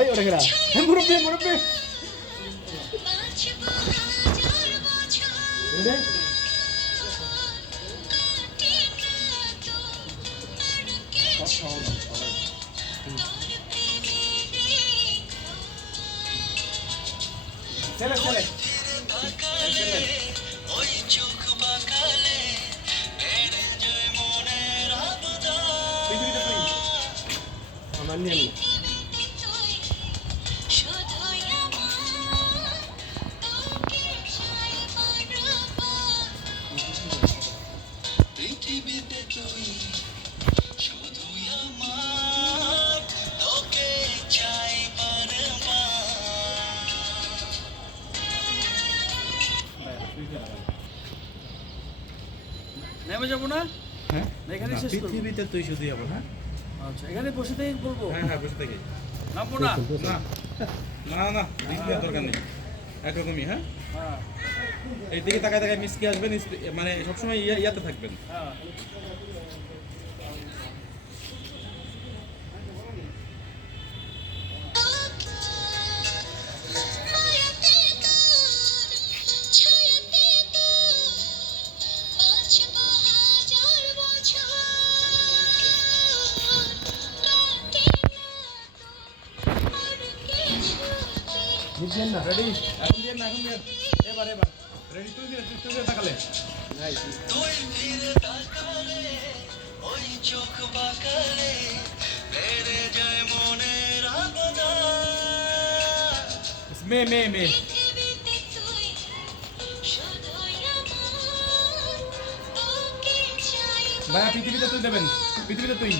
এই ওটা কেরা হ্যাঁ মুরব্বী মুরব্বী। রে ছেলে ছেলে। ওই নেমে যাব না? হ্যাঁ? এখানে শেষ করব। পৃথিবীতে তুই শুধুই যাব আচ্ছা এখানে বসে থেকে বলব? হ্যাঁ হ্যাঁ বসে থেকে নামবো না? না না না দ্বিতীয় দরকার নেই। একরকমই হ্যাঁ? হ্যাঁ। এই দিকে তাকায় তাকায় মিসকে আসবেন মানে সবসময় ইয়া- ইয়াতে থাকবেন। হ্যাঁ। বুঝলেন তুই তুই দিয়ে তাকালে তাকালে ওই চোখ বাঁকালে বেড়ে যায় মনের আবদার মে মে মে ভাইয়া পৃথিবীতে তুই দেবেন পৃথিবীতে তুই